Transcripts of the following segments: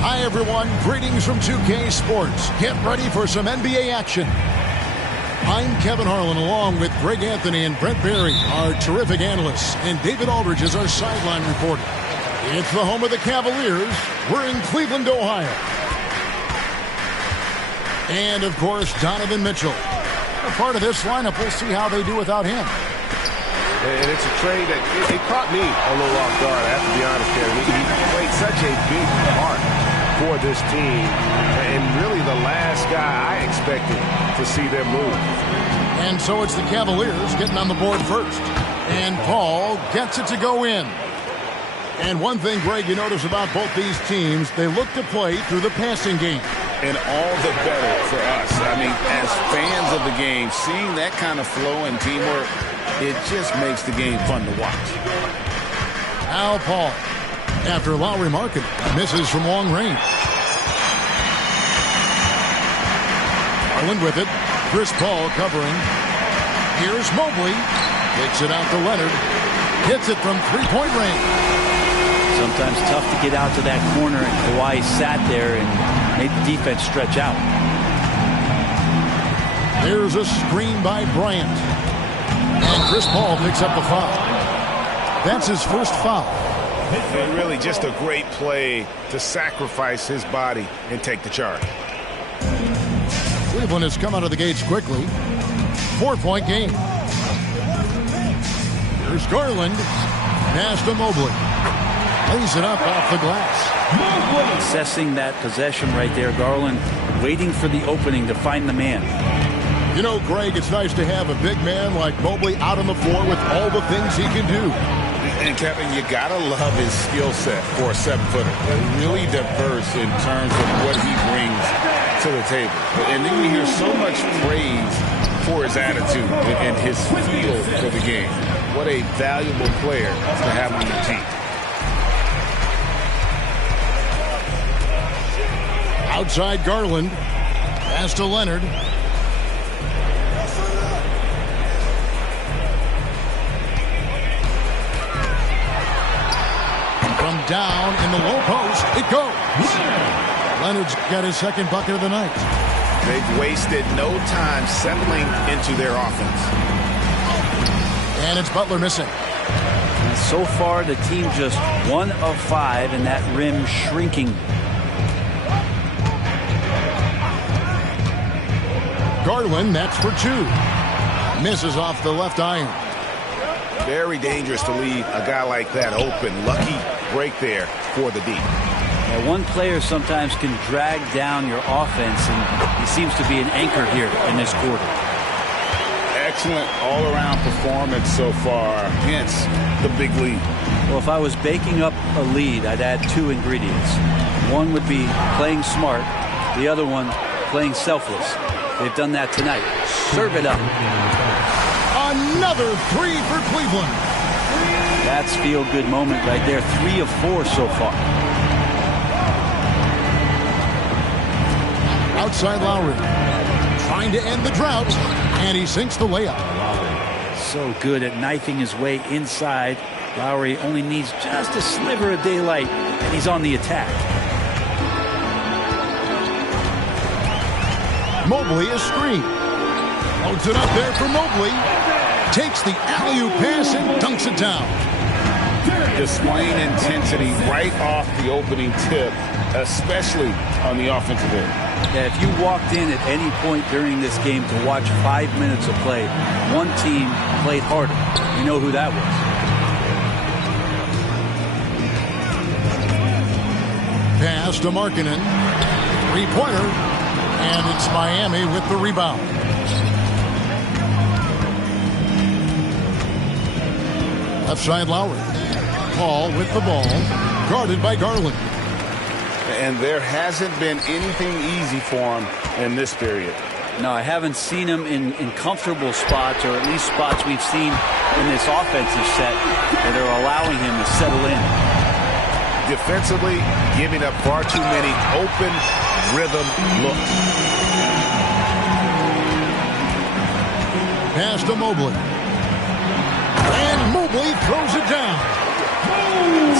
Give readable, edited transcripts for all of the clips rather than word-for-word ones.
Hi, everyone. Greetings from 2K Sports. Get ready for some NBA action. I'm Kevin Harlan, along with Greg Anthony and Brent Barry, our terrific analysts, and David Aldridge is our sideline reporter. It's the home of the Cavaliers. We're in Cleveland, Ohio. And, of course, Donovan Mitchell. A part of this lineup, we'll see how they do without him. And it's a trade that it caught me a little off guard, I have to be honest, Kevin. He played such a big part for this team, and really the last guy I expected to see them move. And so it's the Cavaliers getting on the board first. And Paul gets it to go in. And one thing, Greg, you notice about both these teams, they look to play through the passing game. And all the better for us. I mean, as fans of the game, seeing that kind of flow and teamwork, it just makes the game fun to watch. Now Paul, after Lauri Markkanen misses from long range. Garland with it. Chris Paul covering. Here's Mobley. Kicks it out to Leonard. Hits it from three-point range. Sometimes tough to get out to that corner, and Kawhi sat there and made the defense stretch out. There's a screen by Bryant. And Chris Paul picks up the foul. That's his first foul. And really just a great play to sacrifice his body and take the charge. Cleveland has come out of the gates quickly. 4-point game. Here's Garland. Pass to Mobley. Lays it up off the glass. Assessing that possession right there, Garland waiting for the opening to find the man. You know, Greg, it's nice to have a big man like Mobley out on the floor with all the things he can do. And Kevin, you gotta love his skill set for a 7-footer. Really diverse in terms of what he brings to the table. And then you hear so much praise for his attitude and his feel for the game. What a valuable player to have on your team. Outside Garland. Pass to Leonard. From down in the low post, it goes. Leonard's got his second bucket of the night. They've wasted no time settling into their offense. And it's Butler missing. And so far, the team just 1 of 5, and that rim shrinking. Garland, that's for 2. Misses off the left iron. Very dangerous to leave a guy like that open. Lucky break there for the D. Now, one player sometimes can drag down your offense, and he seems to be an anchor here in this quarter. Excellent all-around performance so far, hence the big lead. Well, if I was baking up a lead, I'd add 2 ingredients. One would be playing smart, the other one playing selfless. They've done that tonight. Serve it up. Another 3 for Cleveland. That's feel-good moment right there. 3 of 4 so far. Outside Lowry. Trying to end the drought. And he sinks the layup. So good at knifing his way inside. Lowry only needs just a sliver of daylight, and he's on the attack. Mobley is screened. Loads it up there for Mobley. Takes the alley-oop pass and dunks it down. Displaying intensity right off the opening tip, especially on the offensive end. Yeah, if you walked in at any point during this game to watch 5 minutes of play, one team played harder. You know who that was. Pass to Markkanen. 3-pointer. And it's Miami with the rebound. Left side Lowry. Paul with the ball. Guarded by Garland. And there hasn't been anything easy for him in this period. No, I haven't seen him in comfortable spots, or at least spots we've seen in this offensive set that are allowing him to settle in. Defensively, giving up far too many open rhythm looks. Pass to Mobley. And Mobley throws it down.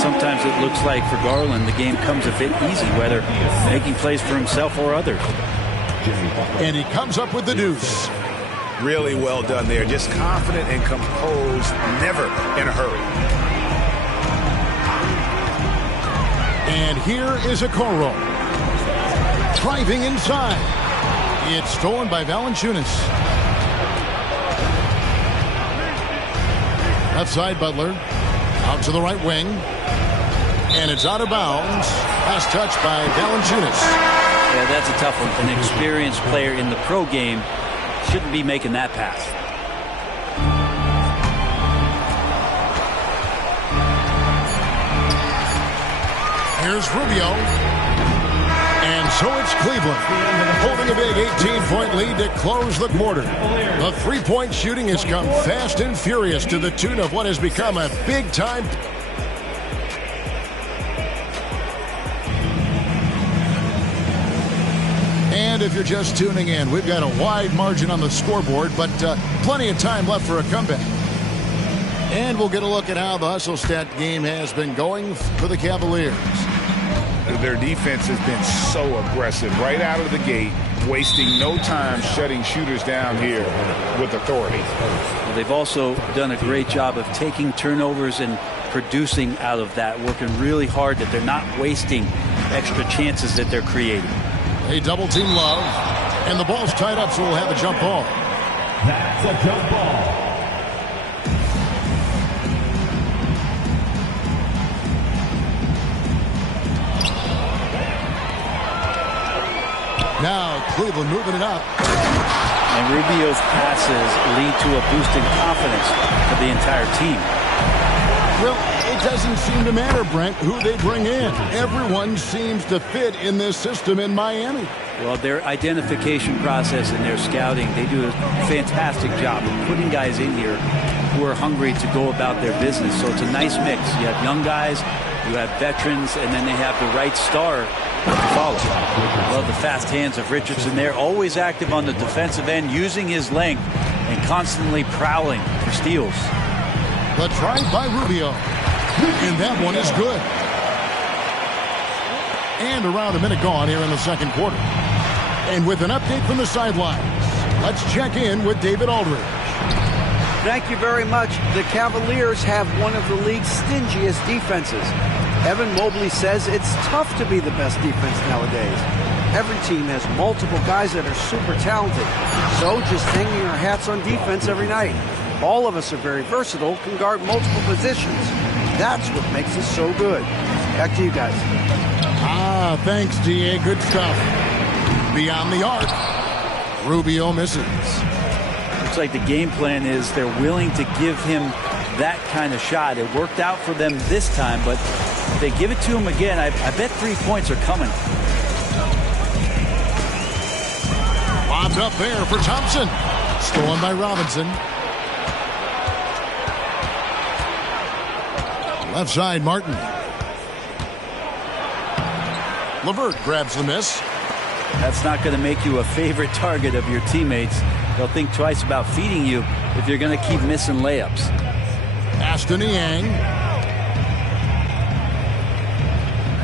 Sometimes it looks like for Garland the game comes a bit easy, whether making plays for himself or others. And he comes up with the deuce. Really well done there. Just confident and composed, never in a hurry. And here is Okoro. Driving inside. It's stolen by Valanciunas. Left side, Butler. Out to the right wing. And it's out of bounds. Last touch by Valanciunas. Yeah, that's a tough one. An experienced player in the pro game shouldn't be making that pass. Here's Rubio. And so it's Cleveland holding a big 18-point lead to close the quarter. The three-point shooting has come fast and furious to the tune of what has become a big-time. And if you're just tuning in, we've got a wide margin on the scoreboard, but plenty of time left for a comeback. And we'll get a look at how the hustle stat game has been going for the Cavaliers. Their defense has been so aggressive right out of the gate, wasting no time shutting shooters down here with authority. Well, they've also done a great job of taking turnovers and producing out of that, working really hard that they're not wasting extra chances that they're creating. They double team Love, and the ball's tied up, so we'll have a jump ball. That's a jump ball. Now Cleveland moving it up. And Rubio's passes lead to a boost in confidence for the entire team. Well, it doesn't seem to matter, Brent, who they bring in. Everyone seems to fit in this system in Miami. Well, their identification process and their scouting, they do a fantastic job of putting guys in here who are hungry to go about their business. So it's a nice mix. You have young guys, you have veterans, and then they have the right star to follow. Love the fast hands of Richardson there, always active on the defensive end, using his length and constantly prowling for steals. The drive by Rubio. And that one is good. And around a minute gone here in the second quarter. And with an update from the sidelines, let's check in with David Aldridge. Thank you very much. The Cavaliers have one of the league's stingiest defenses. Evan Mobley says it's tough to be the best defense nowadays. Every team has multiple guys that are super talented. So just hanging our hats on defense every night. All of us are very versatile, can guard multiple positions. That's what makes us so good. Back to you guys. Thanks, D.A. Good stuff. Beyond the arc, Rubio misses. Looks like the game plan is they're willing to give him that kind of shot. It worked out for them this time, but if they give it to him again, I bet 3 points are coming. Lobbed up there for Thompson. Stolen by Robinson. Left side, Martin. LeVert grabs the miss. That's not going to make you a favorite target of your teammates. They'll think twice about feeding you if you're going to keep missing layups. Aston Yang.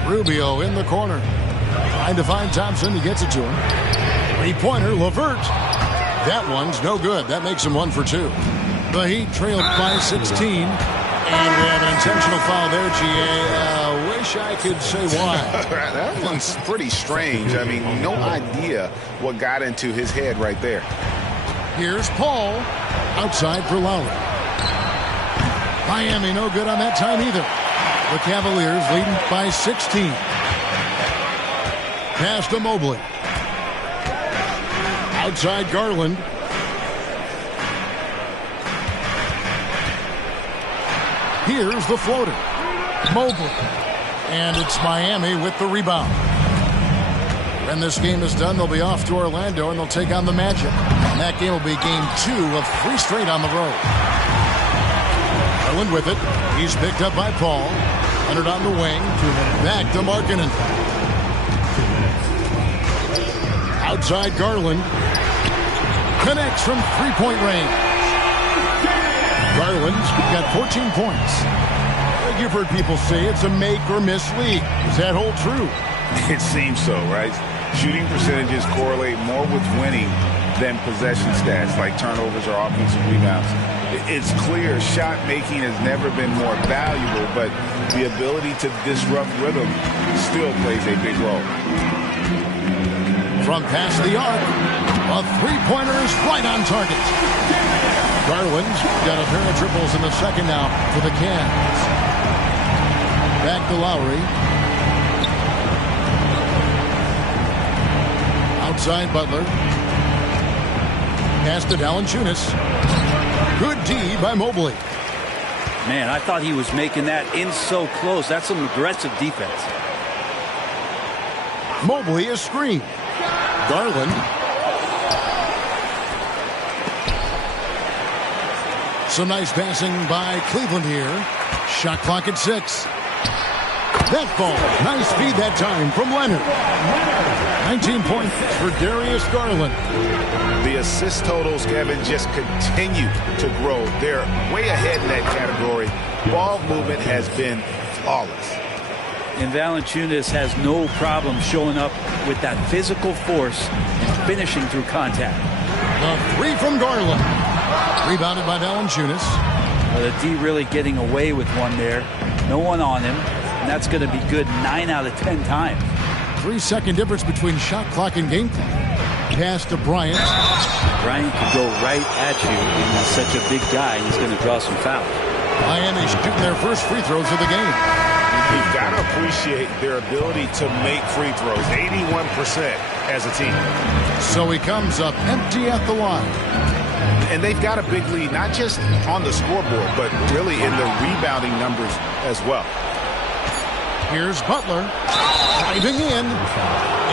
Rubio in the corner. Trying to find Thompson. He gets it to him. Three-pointer, LeVert. That one's no good. That makes him 1 for 2. The Heat trailed by 16. And we have an intentional foul there, G.A. Wish I could say why. That one's pretty strange. I mean, no idea what got into his head right there. Here's Paul. Outside for Lowry. Miami no good on that time either. The Cavaliers leading by 16. Pass to Mobley. Outside Garland. Here's the floater. Mobley. And it's Miami with the rebound. When this game is done, they'll be off to Orlando and they'll take on the Magic. And that game will be game 2 of 3 straight on the road. Garland with it. He's picked up by Paul. Leonard on the wing. Back to Markkanen. Outside Garland. Connects from 3-point range. Garland's got 14 points. You've heard people say it's a make or miss league. Does that hold true? It seems so, right? Shooting percentages correlate more with winning than possession stats like turnovers or offensive rebounds. It's clear shot making has never been more valuable, but the ability to disrupt rhythm still plays a big role. From past the arc, a three-pointer is right on target. Garland's got a pair of triples in the second now for the Cavs. Back to Lowry. Outside Butler. Pass to Valanciunas. Good D by Mobley. Man, I thought he was making that in so close. That's some aggressive defense. Mobley is screened. Garland. Some nice passing by Cleveland here. Shot clock at 6. That ball. Nice feed that time from Leonard. 19 points for Darius Garland. The assist totals, Kevin, just continue to grow. They're way ahead in that category. Ball movement has been flawless. And Valanciunas has no problem showing up with that physical force and finishing through contact. The three from Garland. Rebounded by Valanciunas. The D really getting away with one there. No one on him. And that's going to be good 9 out of 10 times. 3-second difference between shot clock and game clock. Pass to Bryant. Bryant could go right at you. And he's such a big guy, he's going to draw some fouls. Miami shooting their first free throws of the game. You've got to appreciate their ability to make free throws. 81% as a team. So he comes up empty at the line. And they've got a big lead, not just on the scoreboard, but really in the rebounding numbers as well. Here's Butler driving in,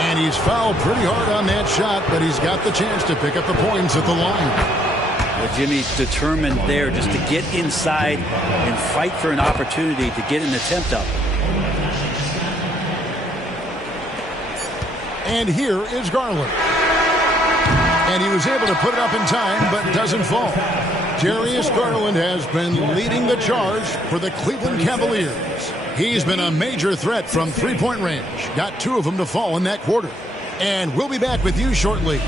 and he's fouled pretty hard on that shot, but he's got the chance to pick up the points at the line. Well, Jimmy's determined there just to get inside and fight for an opportunity to get an attempt up. And here is Garland. And he was able to put it up in time, but doesn't fall. Darius Garland has been leading the charge for the Cleveland Cavaliers. He's been a major threat from three-point range. Got 2 of them to fall in that quarter. And we'll be back with you shortly.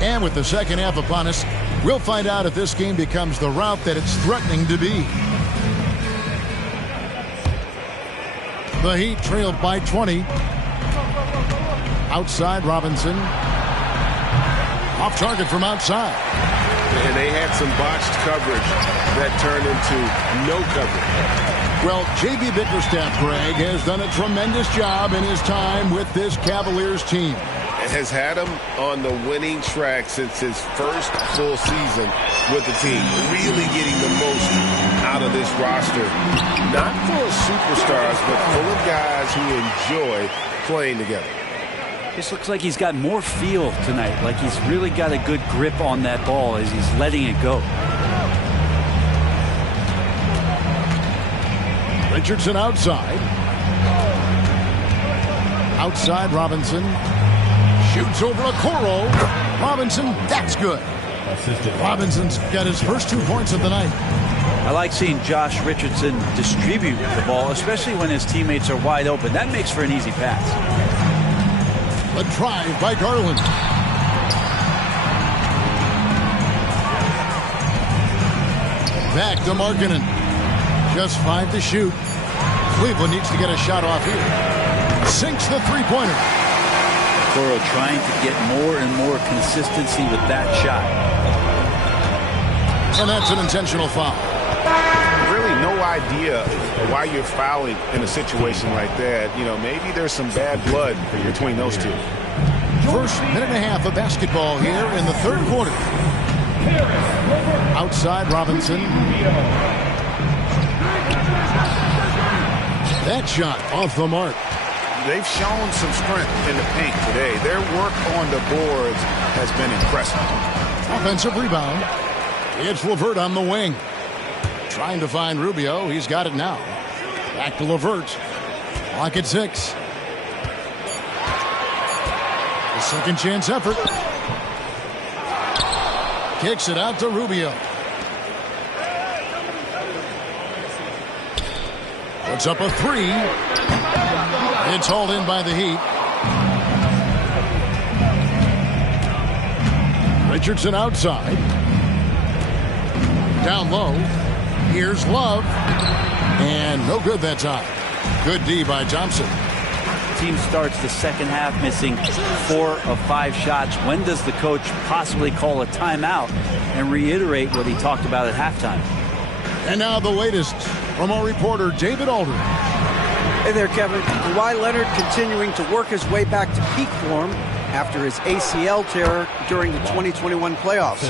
And with the second half upon us, we'll find out if this game becomes the route that it's threatening to be. The Heat trailed by 20. Outside Robinson. Off target from outside. And they had some botched coverage that turned into no coverage. Well, J.B. Bickerstaff, Greg, has done a tremendous job in his time with this Cavaliers team. Has had him on the winning track since his first full season with the team. Really getting the most out of this roster. Not full of superstars, but full of guys who enjoy playing together. This looks like he's got more feel tonight, like he's really got a good grip on that ball as he's letting it go. Richardson outside. Outside Robinson. Shoots over Okoro. Robinson, that's good. Robinson's got his first 2 points of the night. I like seeing Josh Richardson distribute the ball, especially when his teammates are wide open. That makes for an easy pass. A drive by Garland. Back to Markkanen. Just 5 to shoot. Cleveland needs to get a shot off here. Sinks the three-pointer. Okoro trying to get more and more consistency with that shot. And that's an intentional foul. Really no idea why you're fouling in a situation like that. You know, maybe there's some bad blood between those two. First minute and a half of basketball here in the third quarter. Outside Robinson. That shot off the mark. They've shown some strength in the paint today. Their work on the boards has been impressive. Offensive rebound. It's LeVert on the wing. Trying to find Rubio. He's got it now. Back to LeVert. Clock at 6. A second chance effort. Kicks it out to Rubio. Puts up a three. It's hauled in by the Heat. Richardson outside. Down low. Here's Love. And no good that time. Good D by Thompson. Team starts the second half missing 4 of 5 shots. When does the coach possibly call a timeout and reiterate what he talked about at halftime? And now the latest from our reporter, David Aldridge. Hey there, Kevin. Kawhi Leonard continuing to work his way back to peak form after his ACL tear during the 2021 playoffs.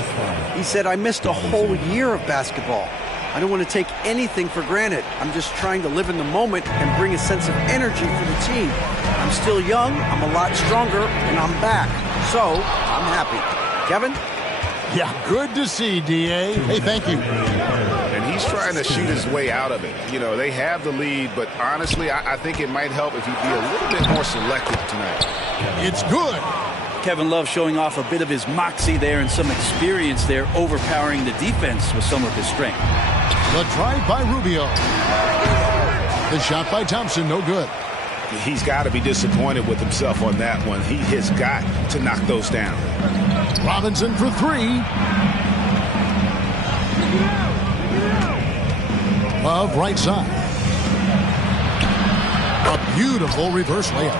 He said, "I missed a whole year of basketball. I don't want to take anything for granted. I'm just trying to live in the moment and bring a sense of energy for the team. I'm still young, I'm a lot stronger, and I'm back. So, I'm happy." Kevin? Yeah, good to see, D.A. Hey, thank you. And he's trying to shoot his way out of it. You know, they have the lead, but honestly, I think it might help if he'd be a little bit more selective tonight. It's good. Kevin Love showing off a bit of his moxie there and some experience there, overpowering the defense with some of his strength. The drive by Rubio. The shot by Thompson, no good. He's got to be disappointed with himself on that one. He has got to knock those down. Robinson for three. Love right side. A beautiful reverse layup.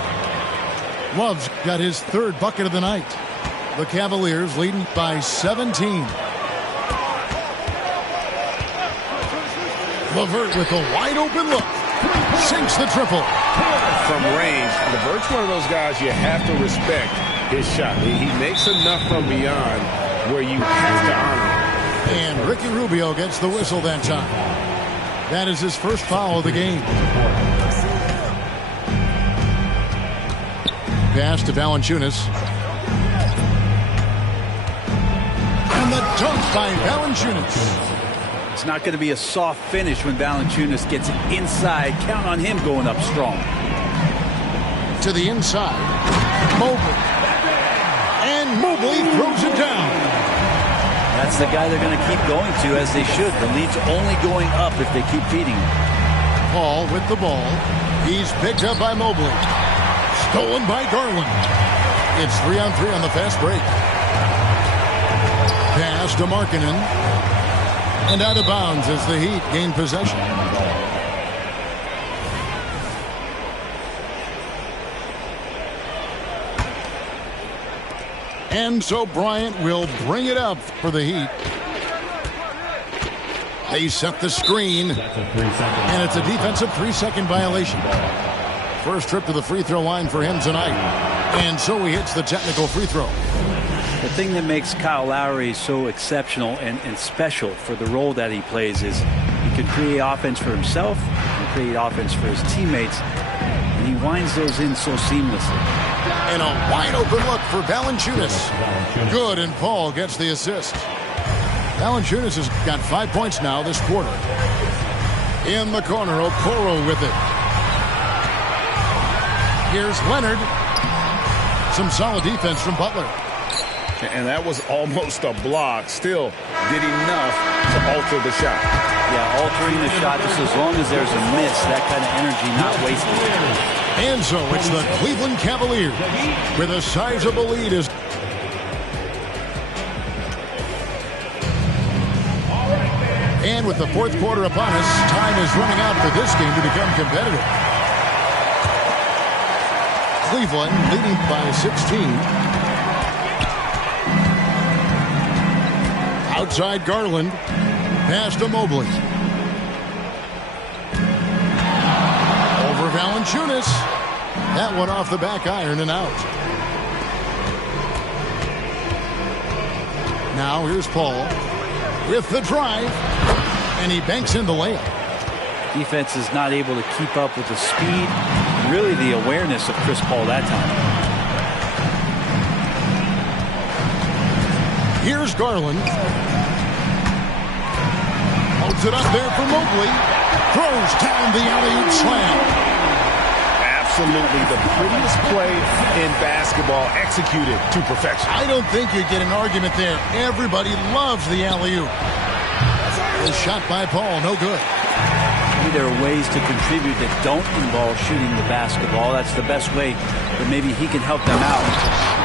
Love's got his 3rd bucket of the night. The Cavaliers leading by 17. LeVert with a wide open look. Sinks the triple. From range, LeVert's one of those guys you have to respect his shot. He makes enough from beyond where you have to honor him. And Ricky Rubio gets the whistle that time. That is his first foul of the game. Pass to Valanciunas. And the dunk by Valanciunas. It's not going to be a soft finish when Valanciunas gets it inside. Count on him going up strong. To the inside. Mobley. And Mobley throws it down. That's the guy they're going to keep going to, as they should. The lead's only going up if they keep feeding him. Paul with the ball. He's picked up by Mobley. Stolen by Garland. It's 3-on-3 on the fast break. Pass to Markkanen. And out of bounds as the Heat gain possession. And so Bryant will bring it up for the Heat. They set the screen. And it's a defensive 3-second violation. First trip to the free throw line for him tonight. And so he hits the technical free throw. The thing that makes Kyle Lowry so exceptional and special for the role that he plays is he can create offense for himself, he can create offense for his teammates, and he winds those in so seamlessly. And a wide open look for Valanciunas. Good, and Paul gets the assist. Valanciunas has got 5 points now this quarter. In the corner, Okoro with it. Here's Leonard. Some solid defense from Butler. And that was almost a block. Still did enough to alter the shot. Yeah, altering the shot just as long as there's a miss, that kind of energy not wasted. And so it's the Cleveland Cavaliers with a sizable lead. And with the 4th quarter upon us, time is running out for this game to become competitive. Cleveland leading by 16. Outside Garland. Pass to Mobley. Over Valanciunas. That one off the back iron and out. Now here's Paul with the drive. And he banks in the layup. Defense is not able to keep up with the speed, really the awareness of Chris Paul that time. Here's Garland. Holds it up there for Mobley. Throws down the alley-oop slam. absolutely the prettiest play in basketball, executed to perfection. I don't think you get an argument there. Everybody loves the alley-oop. The shot by Paul, no good. Maybe there are ways to contribute that don't involve shooting the basketball. That's the best way that maybe he can help them out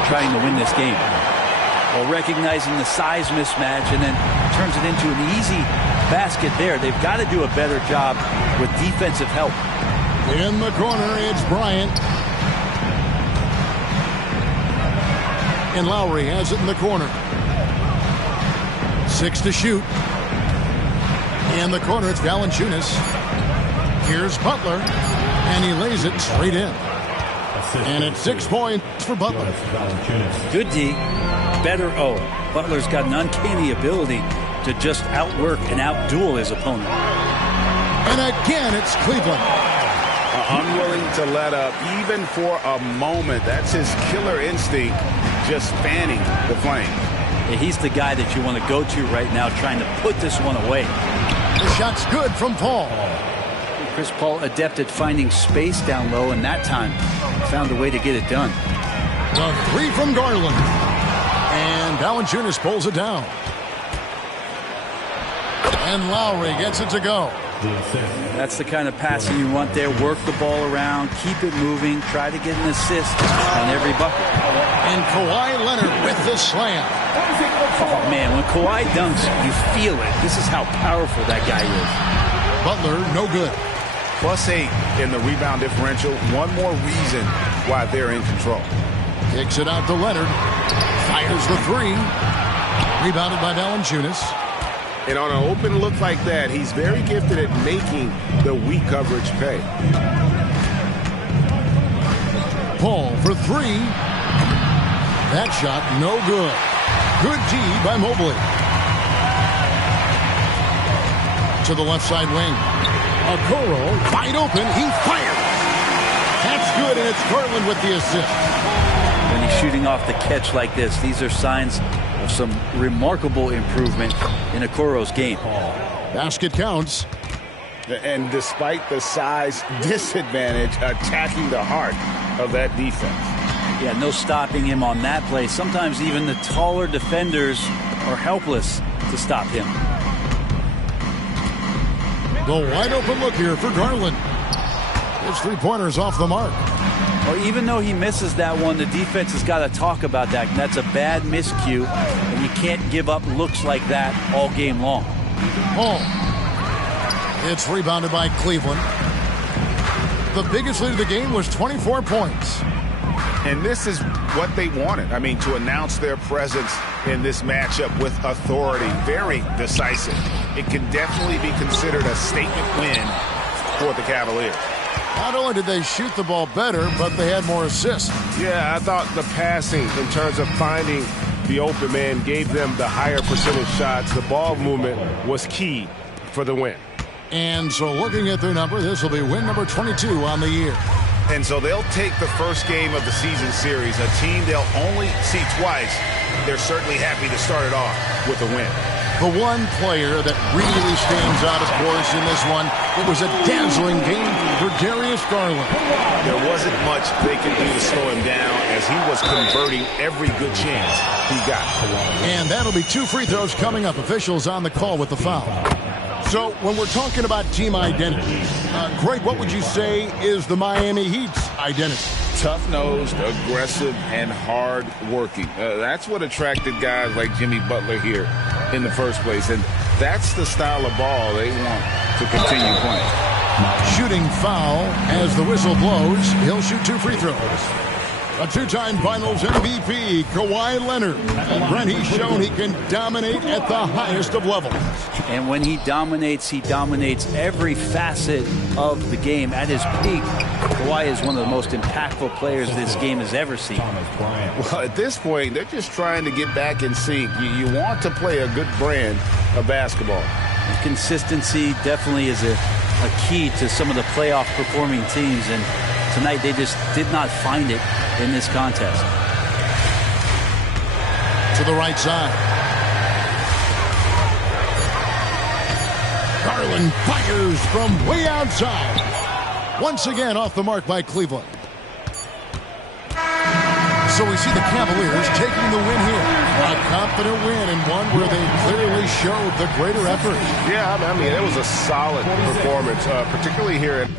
trying to win this game. Well, recognizing the size mismatch and then turns it into an easy basket there. They've got to do a better job with defensive help. In the corner, it's Bryant. And Lowry has it in the corner. 6 to shoot. In the corner, it's Valanciunas. Here's Butler, and he lays it straight in. And it's 6 points for Butler. Good D, better O. Butler's got an uncanny ability to just outwork and outduel his opponent. And again, it's Cleveland. Unwilling to let up, even for a moment. That's his killer instinct, just fanning the flame. Yeah, he's the guy that you want to go to right now, trying to put this one away. The shot's good from Paul. Chris Paul adept at finding space down low, and that time found a way to get it done. The 3 from Garland. And Valanciunas pulls it down. And Lowry gets it to go. That's the kind of passing you want there. Work the ball around, keep it moving, try to get an assist on every bucket. And Kawhi Leonard with the slam. Oh, man, when Kawhi dunks, you feel it. This is how powerful that guy is. Butler, no good. +8 in the rebound differential. One more reason why they're in control. Kicks it out to Leonard. Fires the 3. Rebounded by Valanciunas. And on an open look like that, he's very gifted at making the weak coverage pay. Paul for 3. That shot, no good. Good D by Mobley. To the left side wing. Okoro, wide open, he fires. That's good, and it's Garland with the assist. When he's shooting off the catch like this, these are signs of some remarkable improvement in Okoro's game. Basket counts. And despite the size disadvantage, attacking the heart of that defense. Yeah, no stopping him on that play. Sometimes even the taller defenders are helpless to stop him. The wide open look here for Garland. His 3-pointer's off the mark. Well, even though he misses that one, the defense has got to talk about that. And that's a bad miscue, and you can't give up looks like that all game long. Paul. It's rebounded by Cleveland. The biggest lead of the game was 24 points. And this is what they wanted. I mean, to announce their presence in this matchup with authority. Very decisive. It can definitely be considered a statement win for the Cavaliers. Not only did they shoot the ball better, but they had more assists. Yeah, I thought the passing in terms of finding the open man gave them the higher percentage shots. The ball movement was key for the win. And so looking at their number, this will be win number 22 on the year. And so they'll take the first game of the season series, a team they'll only see twice. They're certainly happy to start it off with a win. The one player that really stands out, of course, in this one, it was a dazzling game for Darius Garland. There wasn't much they could do to slow him down as he was converting every good chance he got. And that'll be 2 free throws coming up. Officials on the call with the foul. So when we're talking about team identity, Greg, what would you say is the Miami Heat's identity? Tough-nosed, aggressive, and hard-working. That's what attracted guys like Jimmy Butler here in the first place. And that's the style of ball they want to continue playing. Shooting foul as the whistle blows. He'll shoot 2 free throws. A 2-time Finals MVP, Kawhi Leonard. And Brent, he's shown he can dominate at the highest of levels. And when he dominates every facet of the game. At his peak, Kawhi is one of the most impactful players this game has ever seen. Well, at this point, they're just trying to get back in sync. You want to play a good brand of basketball. Consistency definitely is a key to some of the playoff performing teams, and tonight they just did not find it in this contest. To the right side. Garland fires from way outside. Once again off the mark by Cleveland. So we see the Cavaliers taking the win here. A confident win and one where they clearly showed the greater effort. Yeah, I mean, it was a solid performance, particularly here in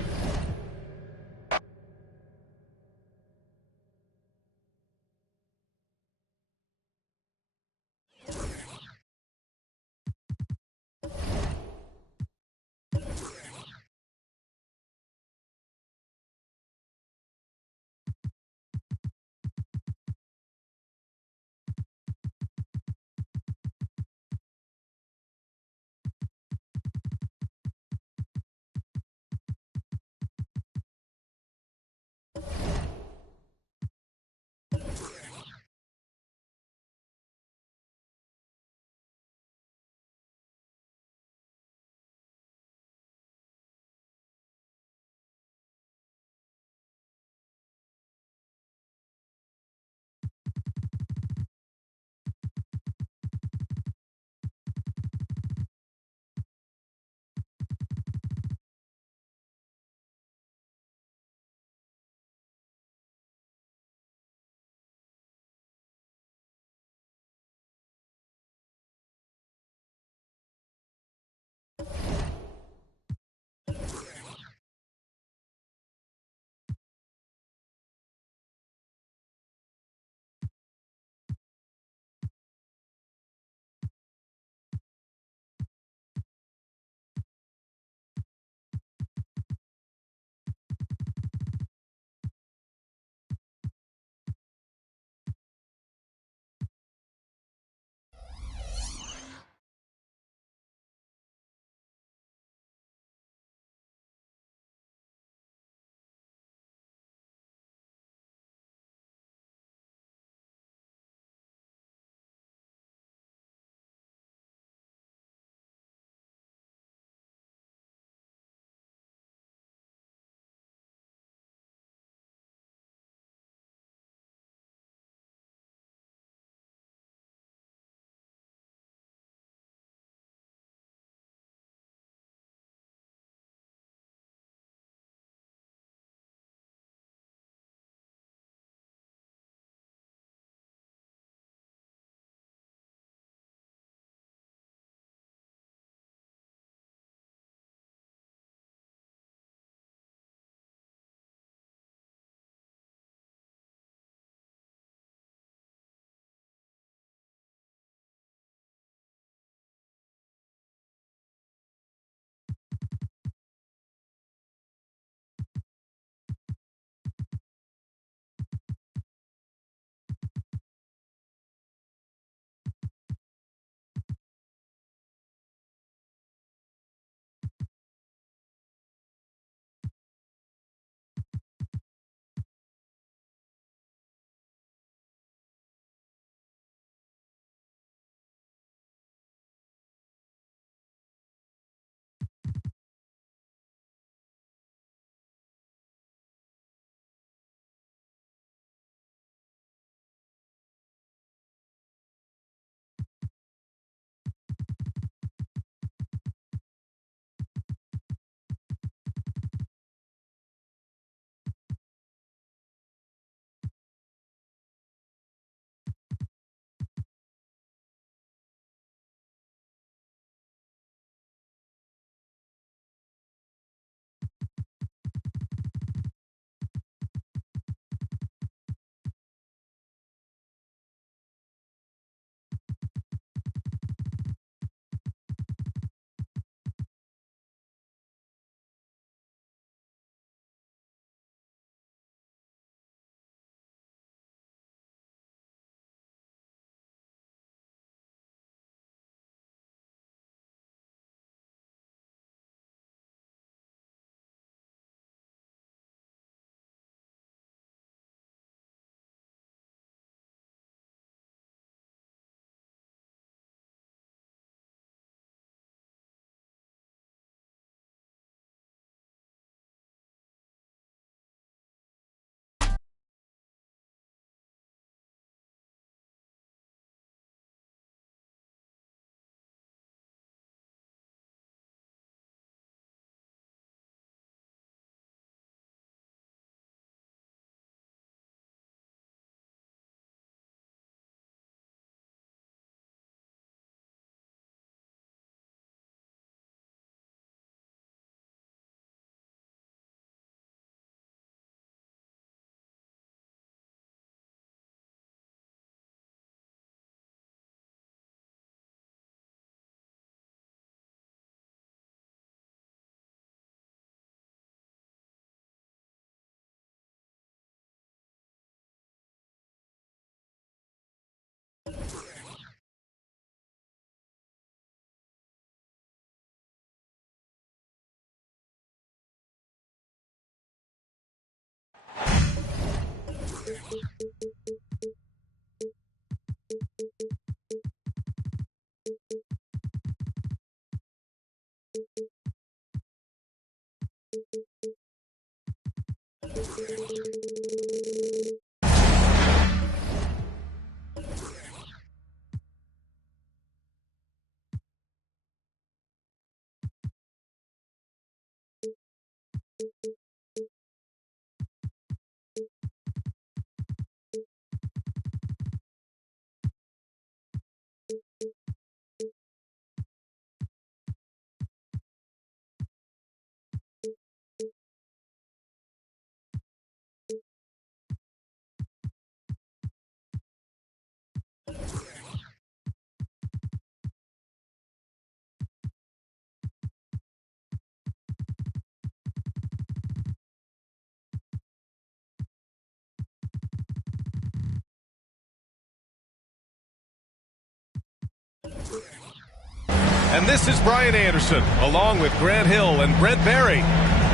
And this is Brian Anderson, along with Grant Hill and Brent Barry.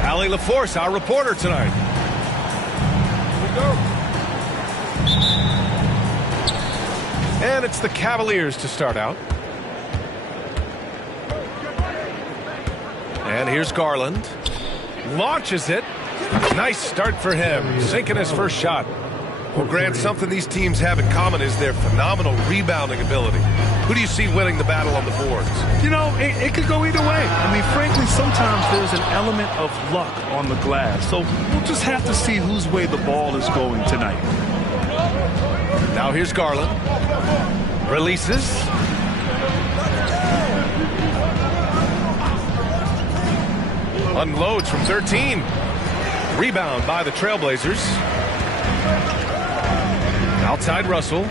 Allie LaForce, our reporter tonight. And it's the Cavaliers to start out. And here's Garland. Launches it. Nice start for him, sinking his first shot. Well, Grant, something these teams have in common is their phenomenal rebounding ability. Who do you see winning the battle on the boards? You know, it could go either way. I mean, frankly, sometimes there's an element of luck on the glass. So we'll just have to see whose way the ball is going tonight. Now here's Garland. Releases. Unloads from 13. Rebound by the Trailblazers. Outside Russell.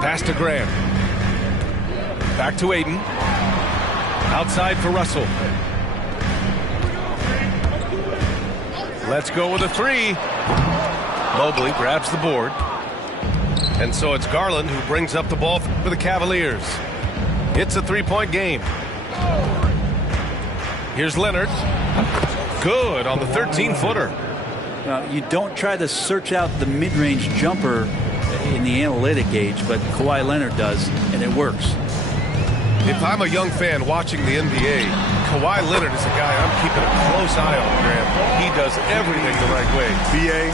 Pass to Graham. Back to Aiden. Outside for Russell. Let's go with a three. Mobley grabs the board. And so it's Garland who brings up the ball for the Cavaliers. It's a three-point game. Here's Leonard. Good on the 13-footer. You don't try to search out the mid-range jumper in the analytic age, but Kawhi Leonard does, and it works. If I'm a young fan watching the NBA, Kawhi Leonard is a guy I'm keeping a close eye on, Graham. He does everything the right way. B.A.,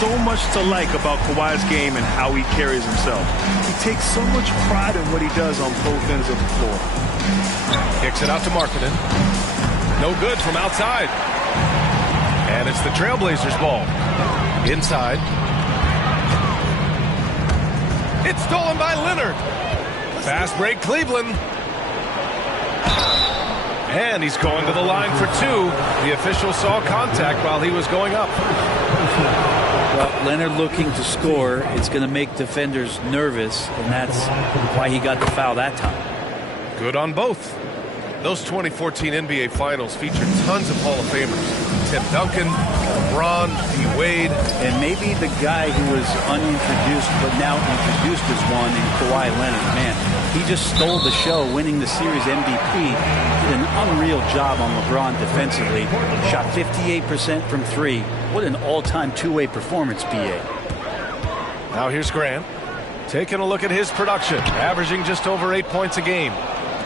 so much to like about Kawhi's game and how he carries himself. He takes so much pride in what he does on both ends of the floor. Kicks it out to Markkanen. No good from outside. And it's the Trailblazers' ball. Inside. It's stolen by Leonard. Fast break, Cleveland. And he's going to the line for two. The official saw contact while he was going up. Well, Leonard looking to score. It's going to make defenders nervous, and that's why he got the foul that time. Good on both. Those 2014 NBA Finals featured tons of Hall of Famers. Tim Duncan, LeBron, D. Wade. And maybe the guy who was unintroduced but now introduced as one in Kawhi Leonard. Man, he just stole the show, winning the series MVP. Did an unreal job on LeBron defensively. Shot 58% from three. What an all-time two-way performance, B.A. Now here's Grant. Taking a look at his production. Averaging just over 8 points a game.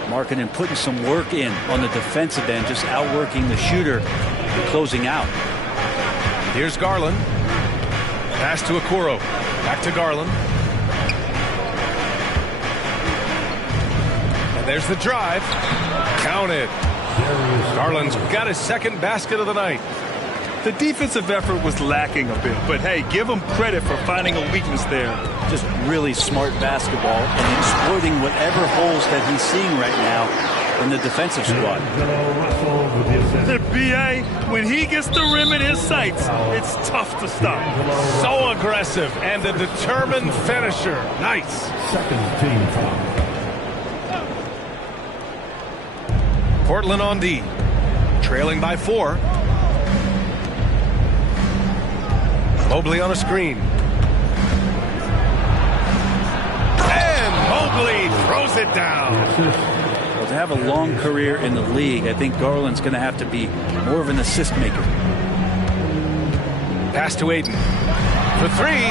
Markkanen putting some work in on the defensive end, just outworking the shooter and closing out. Here's Garland. Pass to Okoro. Back to Garland. And there's the drive. Counted. Garland's got his second basket of the night. The defensive effort was lacking a bit, but hey, give him credit for finding a weakness there. Just really smart basketball and exploiting whatever holes that he's seeing right now in the defensive squad. The B.A., when he gets the rim in his sights, it's tough to stop. So aggressive and a determined finisher. Nice. Second team foul. Portland on D. Trailing by 4. Mobley on a screen. And Mobley throws it down. Well, to have a long career in the league, I think Garland's going to have to be more of an assist maker. Pass to Aiden. For three.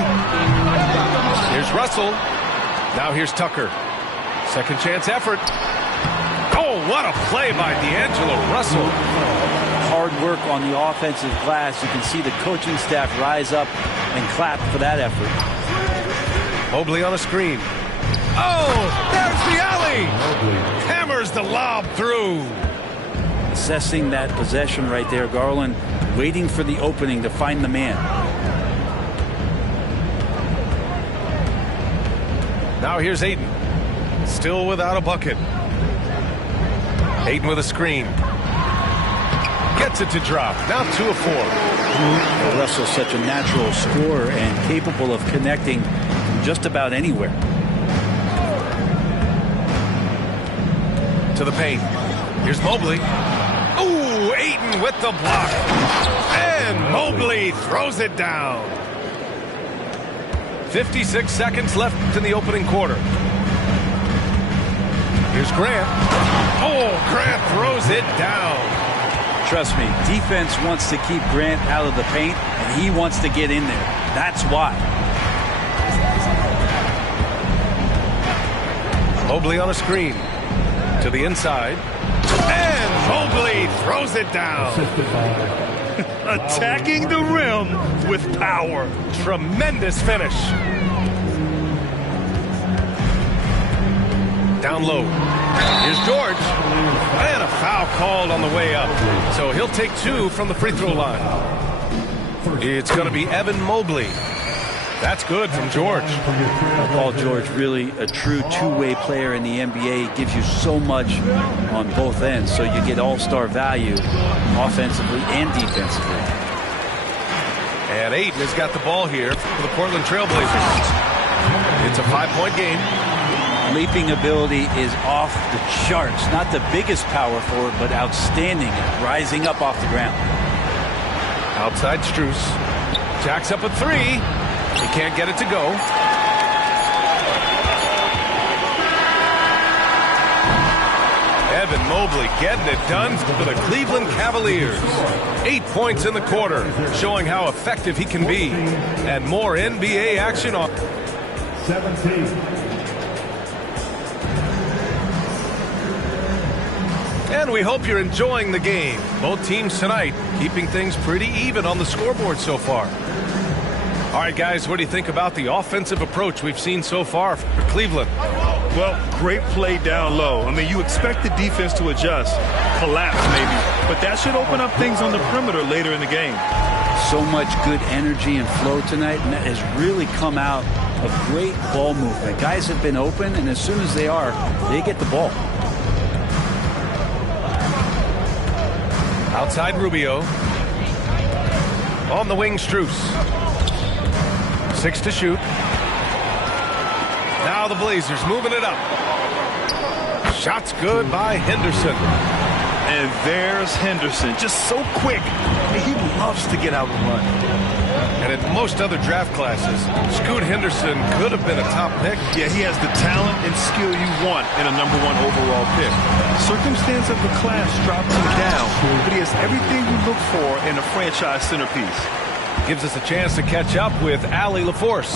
Here's Russell. Now here's Tucker. Second chance effort. Oh, what a play by D'Angelo Russell. Hard work on the offensive glass. You can see the coaching staff rise up and clap for that effort. Mobley on a screen. Oh, there's the alley. Hammers the lob through. Assessing that possession right there, Garland waiting for the opening to find the man. Now here's Ayton. Still without a bucket. Ayton with a screen. Gets it to drop. Now 2 of 4. Russell's such a natural scorer and capable of connecting from just about anywhere. To the paint. Here's Mobley. Ooh, Ayton with the block. And Mobley throws it down. 56 seconds left in the opening quarter. Here's Grant. Oh, Grant throws it down. Trust me, defense wants to keep Grant out of the paint, and he wants to get in there. That's why. Mobley on a screen. To the inside. And Mobley throws it down. Attacking the rim with power. Tremendous finish. Down low. Here's George. And a foul called on the way up. So he'll take 2 from the free throw line. It's going to be Evan Mobley. That's good from George. Paul George, really a true two-way player in the NBA. Gives you so much on both ends, so you get all-star value offensively and defensively. And Ayton has got the ball here for the Portland Trailblazers. It's a 5-point game. Leaping ability is off the charts. Not the biggest power forward, but outstanding at rising up off the ground. Outside Strus. Jacks up a 3. He can't get it to go. Evan Mobley getting it done for the Cleveland Cavaliers. 8 points in the quarter, showing how effective he can be. And more NBA action on 17. And we hope you're enjoying the game. Both teams tonight keeping things pretty even on the scoreboard so far. All right, guys, what do you think about the offensive approach we've seen so far for Cleveland? Well, great play down low. I mean, you expect the defense to adjust, collapse maybe, but that should open up things on the perimeter later in the game. So much good energy and flow tonight, and that has really come out of great ball movement. Guys have been open, and as soon as they are, they get the ball. Outside Rubio. On the wing, Strus. 6 to shoot. Now the Blazers moving it up. Shots good by Henderson. And there's Henderson, just so quick. He loves to get out and run. And in most other draft classes, Scoot Henderson could have been a top pick. Yeah, he has the talent and skill you want in a #1 overall pick. Circumstance of the class dropped him down, but he has everything you look for in a franchise centerpiece. Gives us a chance to catch up with Allie LaForce.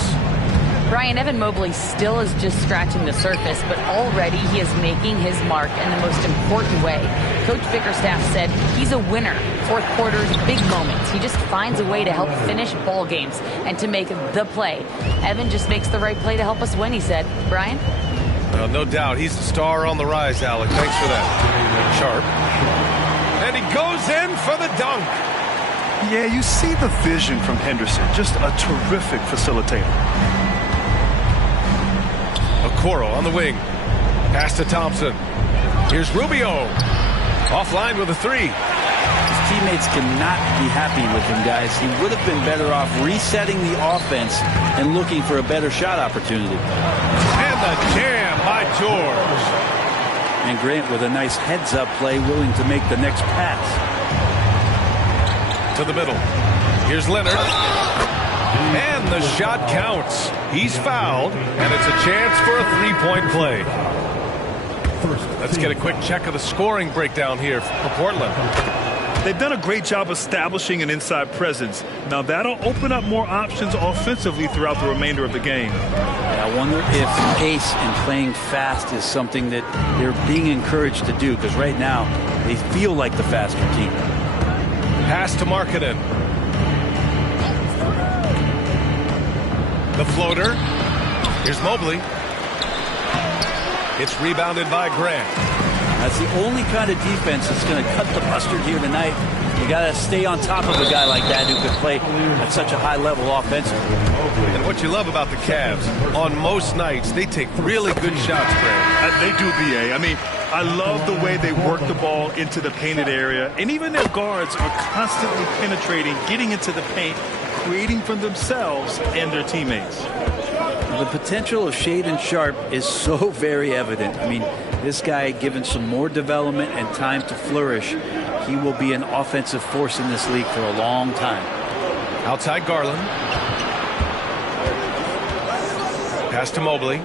Brian, Evan Mobley still is just scratching the surface, but already he is making his mark in the most important way. Coach Bickerstaff said he's a winner. Fourth quarter's big moments. He just finds a way to help finish ball games and to make the play. Evan just makes the right play to help us win, he said. Brian? Well, no doubt. He's the star on the rise, Alec. Thanks for that. Sharp. And he goes in for the dunk. Yeah, you see the vision from Henderson. Just a terrific facilitator. Okoro on the wing. Pass to Thompson. Here's Rubio. Offline with a 3. His teammates cannot be happy with him, guys. He would have been better off resetting the offense and looking for a better shot opportunity. And the jam by George. And Grant with a nice heads-up play, willing to make the next pass. To the middle. Here's Leonard. And the shot counts. He's fouled, and it's a chance for a 3-point play. Let's get a quick check of the scoring breakdown here for Portland. They've done a great job establishing an inside presence. Now that'll open up more options offensively throughout the remainder of the game. I wonder if pace and playing fast is something that they're being encouraged to do, because right now they feel like the faster team. Pass to Markkanen. The floater. Here's Mobley. It's rebounded by Grant. That's the only kind of defense that's going to cut the mustard here tonight. You got to stay on top of a guy like that who can play at such a high level offensively. And what you love about the Cavs, on most nights, they take really good shots, Grant. They do, B.A. I mean, I love the way they work the ball into the painted area. And even their guards are constantly penetrating, getting into the paint, creating for themselves and their teammates. The potential of Shaedon Sharpe is so very evident. I mean, this guy, given some more development and time to flourish, he will be an offensive force in this league for a long time. Outside Garland. Pass to Mobley.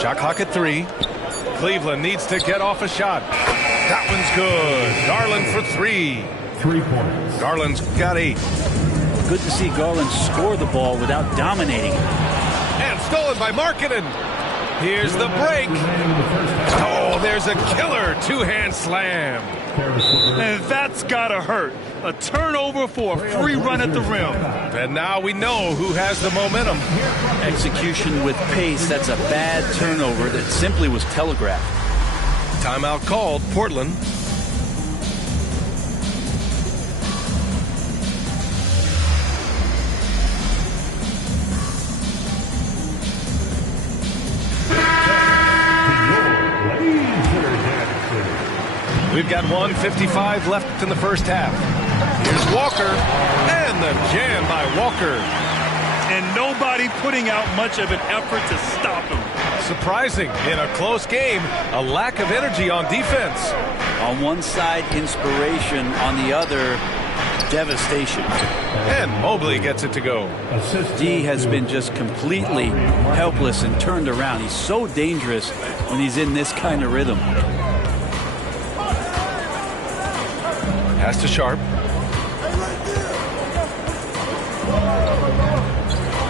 Shot clock at 3. Cleveland needs to get off a shot. That one's good. Garland for 3. 3 points. Garland's got 8. Good to see Garland score the ball without dominating. And stolen by Markkanen. Here's the break. Oh, there's a killer two-hand slam. And that's gotta hurt. A turnover for a free run at the rim. And now we know who has the momentum. Execution with pace, that's a bad turnover that simply was telegraphed. Timeout called, Portland. We've got 1:55 left in the first half. Here's Walker, and the jam by Walker. And nobody putting out much of an effort to stop him. Surprising, in a close game, a lack of energy on defense. On one side, inspiration. On the other, devastation. And Mobley gets it to go. D has been just completely helpless and turned around. He's so dangerous when he's in this kind of rhythm. Pass to Sharpe.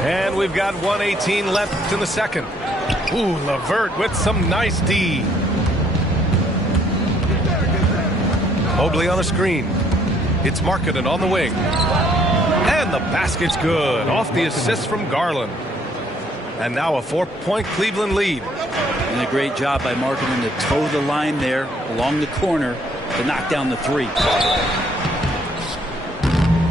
And we've got 1:18 left in the second. Ooh, LeVert with some nice D. Mobley on the screen. It's Markkanen on the wing. And the basket's good. Off the assist from Garland. And now a 4-point Cleveland lead. And a great job by Markkanen to toe the line there along the corner to knock down the 3.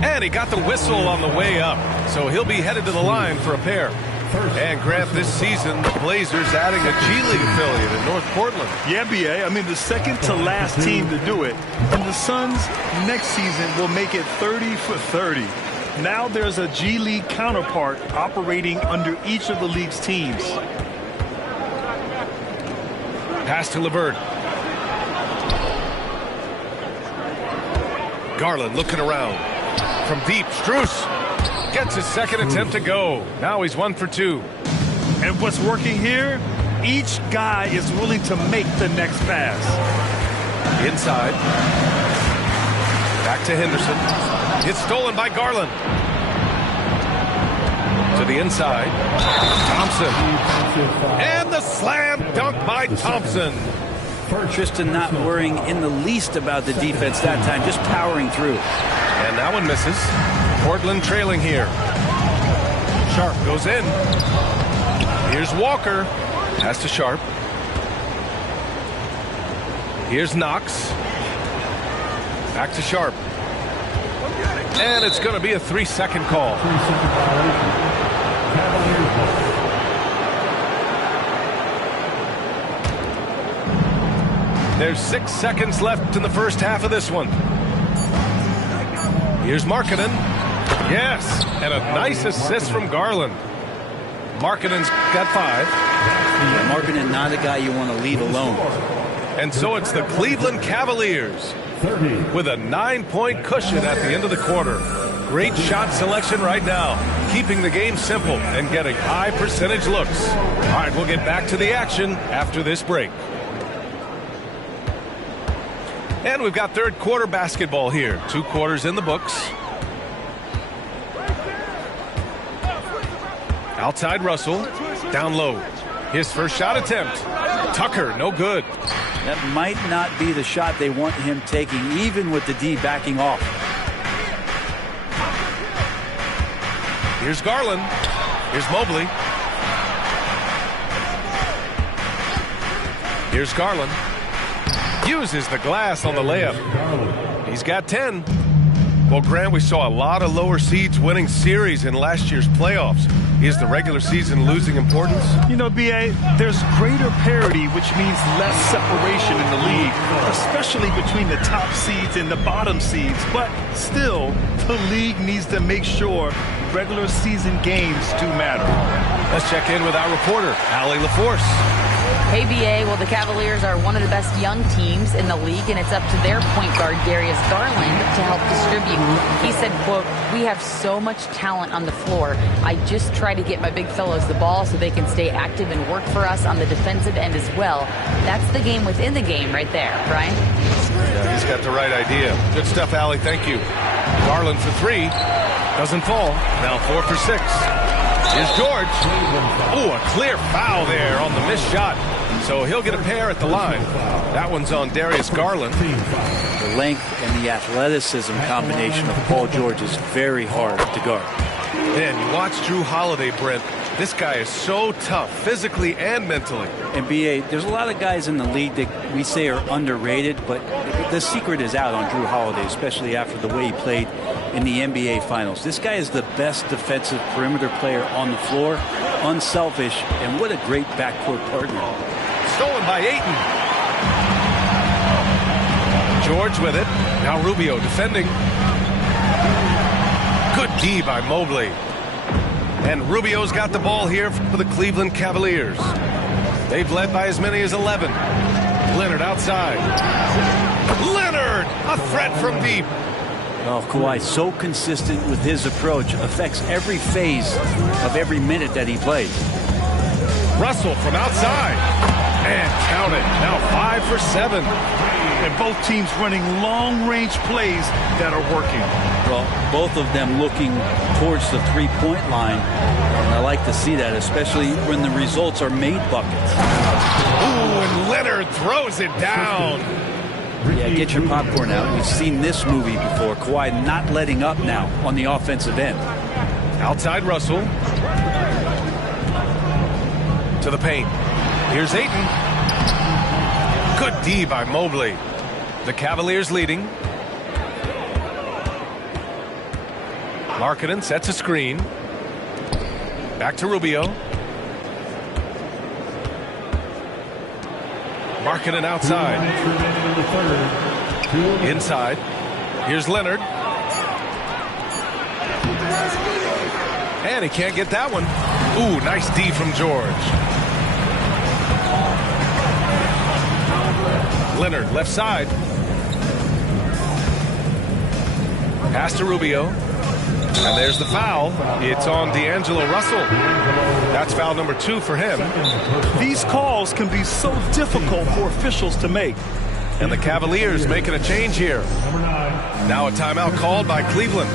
And he got the whistle on the way up. So he'll be headed to the line for a pair. And Grant, this season, the Blazers adding a G League affiliate in North Portland. Yeah, B.A. I mean, the second to last team to do it. And the Suns next season will make it 30 for 30. Now there's a G League counterpart operating under each of the league's teams. Pass to LeVert. Garland looking around. From deep, Strus gets his second attempt to go. Now he's 1 for 2. And what's working here? Each guy is willing to make the next pass. Inside. Back to Henderson. It's stolen by Garland. To the inside. Thompson. And the slam dunk by Thompson. Tristan not worrying in the least about the defense that time, just powering through. And that one misses. Portland trailing here. Sharpe goes in. Here's Walker. Pass to Sharpe. Here's Knox. Back to Sharpe. And it's going to be a 3-second call. There's 6 seconds left in the first half of this one. Here's Markkanen. Yes, and a nice assist from Garland. Markkanen's got 5. Markkanen not a guy you want to leave alone. And so it's the Cleveland Cavaliers with a 9-point cushion at the end of the quarter. Great shot selection right now, keeping the game simple and getting high percentage looks. All right, we'll get back to the action after this break. And we've got third quarter basketball here. 2 quarters in the books. Outside Russell. Down low. His first shot attempt. Tucker, no good. That might not be the shot they want him taking, even with the D backing off. Here's Garland. Here's Mobley. Here's Garland. Uses the glass on the layup. He's got 10. Well, Grant, we saw a lot of lower seeds winning series in last year's playoffs. Is the regular season losing importance? You know, B.A., there's greater parity, which means less separation in the league, especially between the top seeds and the bottom seeds. But still, the league needs to make sure regular season games do matter. Let's check in with our reporter, Allie LaForce. Hey, BA. Well, the Cavaliers are one of the best young teams in the league, and it's up to their point guard, Darius Garland, to help distribute. He said, quote, "We have so much talent on the floor. I just try to get my big fellows the ball so they can stay active and work for us on the defensive end as well." That's the game within the game right there, Brian. Yeah, he's got the right idea. Good stuff, Allie. Thank you. Garland for 3. Doesn't fall. Now 4 for 6. Here's George. Oh, a clear foul there on the missed shot. So he'll get a pair at the line. That one's on Darius Garland. The length and the athleticism combination of Paul George is very hard to guard. Then you watch Drew Holiday, Brent. This guy is so tough, physically and mentally. And B.A., there's a lot of guys in the league that we say are underrated, but the secret is out on Drew Holiday, especially after the way he played in the NBA Finals. This guy is the best defensive perimeter player on the floor, unselfish, and what a great backcourt partner. Stolen by Ayton. George with it. Now Rubio defending. Good D by Mobley. And Rubio's got the ball here for the Cleveland Cavaliers. They've led by as many as 11. Leonard outside. Leonard! A threat from deep. Oh, Kawhi, so consistent with his approach, affects every phase of every minute that he plays. Russell from outside. And count it. Now 5 for 7. And both teams running long-range plays that are working. Well, both of them looking towards the three-point line. And I like to see that, especially when the results are made buckets. Ooh, and Leonard throws it down. Yeah, get your popcorn out. We've seen this movie before. Kawhi not letting up now on the offensive end. Outside Russell. To the paint. Here's Ayton. Good D by Mobley. The Cavaliers leading. Markkanen sets a screen. Back to Rubio. Markkanen outside. Inside. Here's Leonard. And he can't get that one. Ooh, nice D from George. Leonard left side. Pass to Rubio. And there's the foul. It's on D'Angelo Russell. That's foul number 2 for him. These calls can be so difficult for officials to make. And the Cavaliers making a change here. Now a timeout called by Cleveland.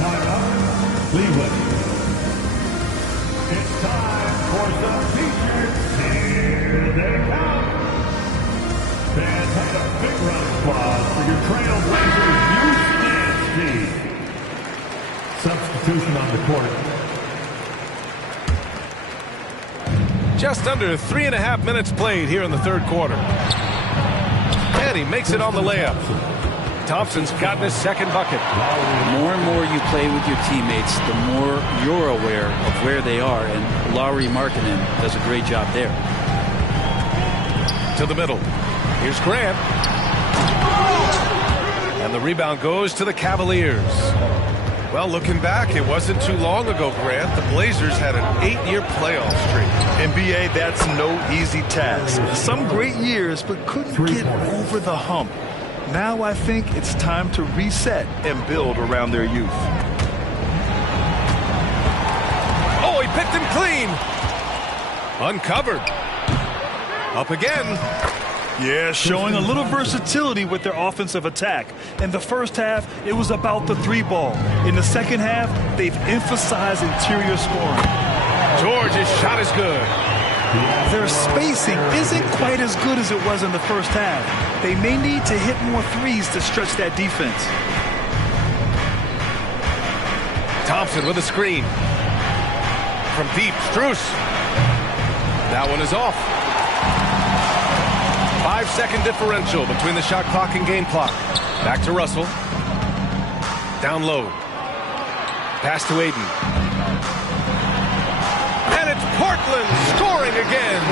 Timeout, Cleveland. It's time for some features. Here they come. Fans, have a big round of applause for your Trailblazers Houston Steve. Substitution on the court. Just under 3.5 minutes played here in the third quarter. And he makes it on the layup. Thompson's gotten his second bucket. The more and more you play with your teammates, the more you're aware of where they are, and Lauri Markkanen does a great job there. To the middle. Here's Grant. And the rebound goes to the Cavaliers. Well, looking back, it wasn't too long ago, Grant. The Blazers had an 8-year playoff streak. NBA, that's no easy task. Some great years, but couldn't get over the hump. Now I think it's time to reset and build around their youth. Oh, he picked him clean. Uncovered. Up again. Yeah, showing a little versatility with their offensive attack. In the first half, it was about the 3-ball. In the second half, they've emphasized interior scoring. George's shot is good. Their spacing isn't quite as good as it was in the first half. They may need to hit more threes to stretch that defense. Thompson with a screen. From deep, Strus. That one is off. 5-second differential between the shot clock and game clock. Back to Russell. Down low. Pass to Ayton. And it's Portland scoring again.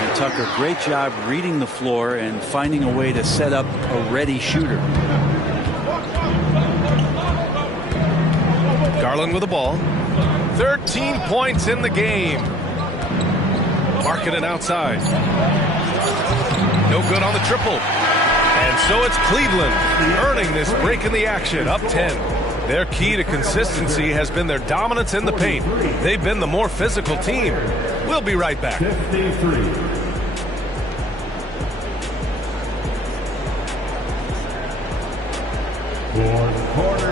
And Tucker, great job reading the floor and finding a way to set up a ready shooter. Garland with the ball. 13 points in the game. Markkanen outside. No good on the triple. And so it's Cleveland earning this break in the action, up 10. Their key to consistency has been their dominance in the paint. They've been the more physical team. We'll be right back. 53.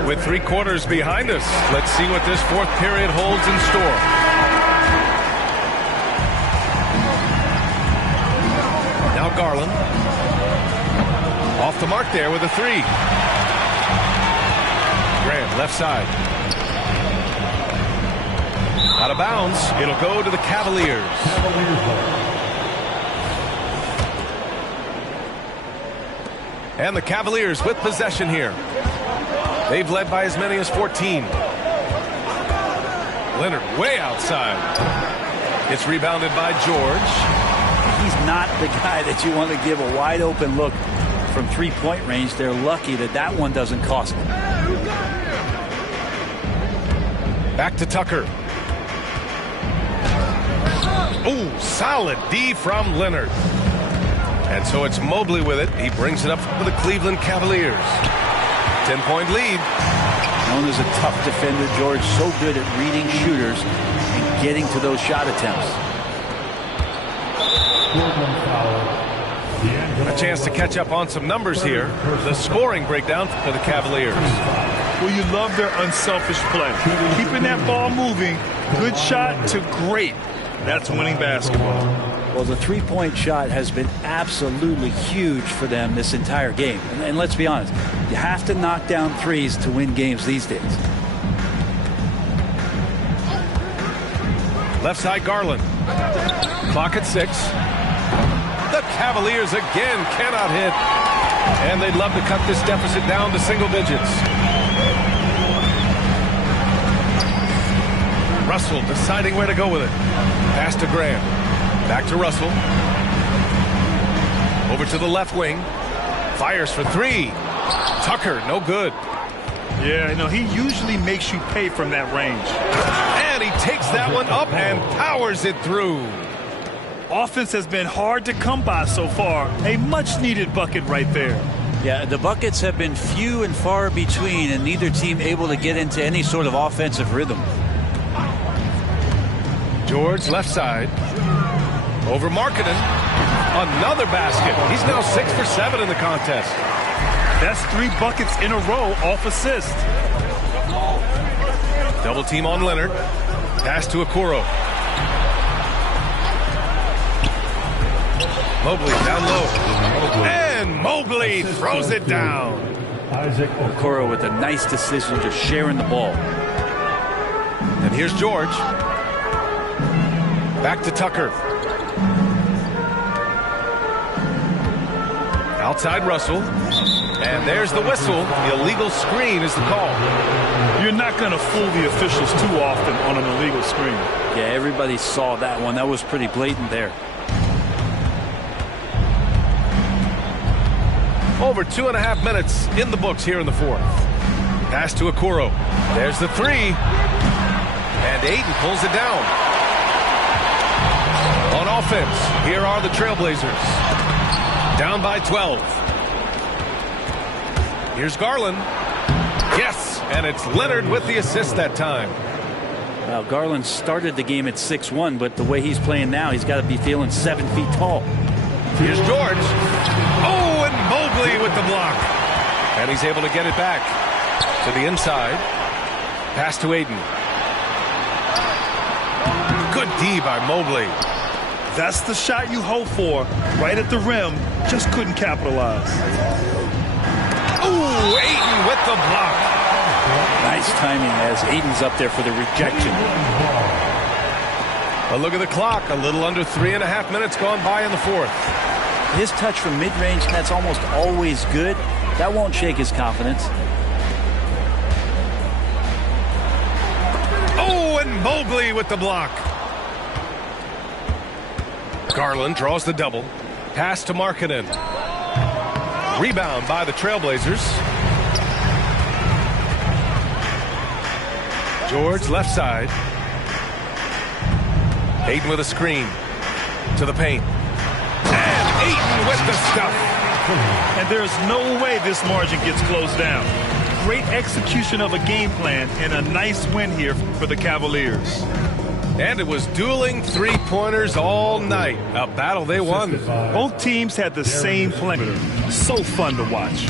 With 3 quarters behind us, let's see what this fourth period holds in store. Now Garland. Off the mark there with a 3. Graham left side. Out of bounds. It'll go to the Cavaliers. And the Cavaliers with possession here. They've led by as many as 14. Leonard way outside. It's rebounded by George. He's not the guy that you want to give a wide open look from 3-point range. They're lucky that that one doesn't cost them. Back to Tucker. Ooh, solid D from Leonard. And so it's Mobley with it. He brings it up for the Cleveland Cavaliers. 10-point lead. Known as a tough defender, George, so good at reading shooters and getting to those shot attempts. A chance to catch up on some numbers here. The scoring breakdown for the Cavaliers. Well, you love their unselfish play. Keeping that ball moving, good shot to great. That's winning basketball. Well, the 3-point shot has been absolutely huge for them this entire game. And let's be honest, you have to knock down threes to win games these days. Left side Garland. Clock at 6. The Cavaliers again cannot hit. And they'd love to cut this deficit down to single digits. Russell deciding where to go with it. Pass to Graham. Back to Russell. Over to the left wing. Fires for 3. Tucker, no good. Yeah, no, he usually makes you pay from that range. And he takes that one up and powers it through. Offense has been hard to come by so far. A much-needed bucket right there. Yeah, the buckets have been few and far between, and neither team able to get into any sort of offensive rhythm. George left side. Over Markkanen. Another basket. He's now 6 for 7 in the contest. That's 3 buckets in a row off assist. Double team on Leonard. Pass to Okoro. Mobley down low. And Mobley throws it down. Okoro with a nice decision, just sharing the ball. And here's George. Back to Tucker. Outside Russell. And there's the whistle. The illegal screen is the call. You're not going to fool the officials too often on an illegal screen. Yeah, everybody saw that one. That was pretty blatant there. Over 2.5 minutes in the books here in the fourth. Pass to Okoro. There's the 3. And Ayton pulls it down. On offense, here are the Trailblazers. Down by 12. Here's Garland. Yes, and it's Leonard with the assist that time. Well, Garland started the game at 6'1", but the way he's playing now, he's got to be feeling 7 feet tall. Here's George. Oh, and Mobley with the block. And he's able to get it back to the inside. Pass to Aiden. Good D by Mobley. That's the shot you hope for. Right at the rim. Just couldn't capitalize. Oh, Aiden with the block. Nice timing as Aiden's up there for the rejection. A look at the clock. A little under 3.5 minutes gone by in the fourth. His touch from mid-range, that's almost always good. That won't shake his confidence. Oh, and Mobley with the block. Garland draws the double. Pass to Markkanen. Rebound by the Trailblazers. George left side. Aiden with a screen to the paint. And Aiden with the stuff. And there's no way this margin gets closed down. Great execution of a game plan and a nice win here for the Cavaliers. And it was dueling three-pointers all night. A battle they won. Both teams had the same plan. So fun to watch.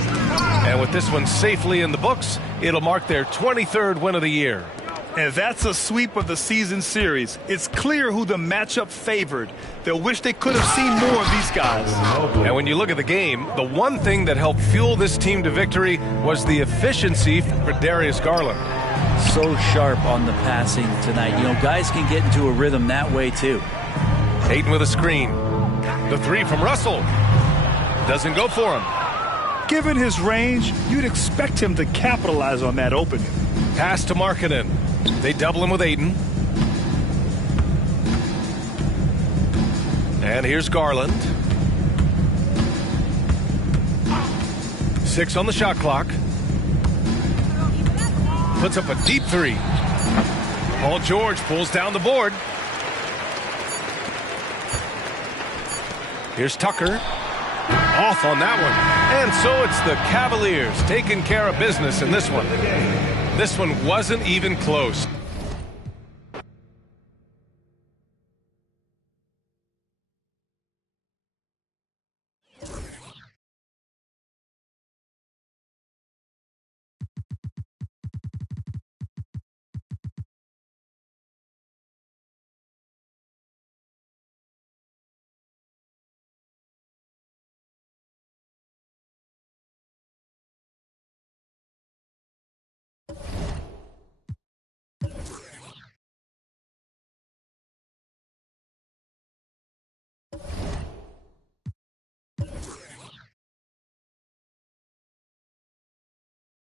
And with this one safely in the books, it'll mark their 23rd win of the year. And that's a sweep of the season series. It's clear who the matchup favored. They'll wish they could have seen more of these guys. And when you look at the game, the one thing that helped fuel this team to victory was the efficiency for Darius Garland. So sharp on the passing tonight. You know, guys can get into a rhythm that way too. Aiden with a screen. The three from Russell. Doesn't go for him. Given his range, you'd expect him to capitalize on that opening. Pass to Markkanen. They double him with Aiden. And here's Garland. 6 on the shot clock. Puts up a deep three. Paul George pulls down the board. Here's Tucker. Off on that one. And so it's the Cavaliers taking care of business in this one. This one wasn't even close.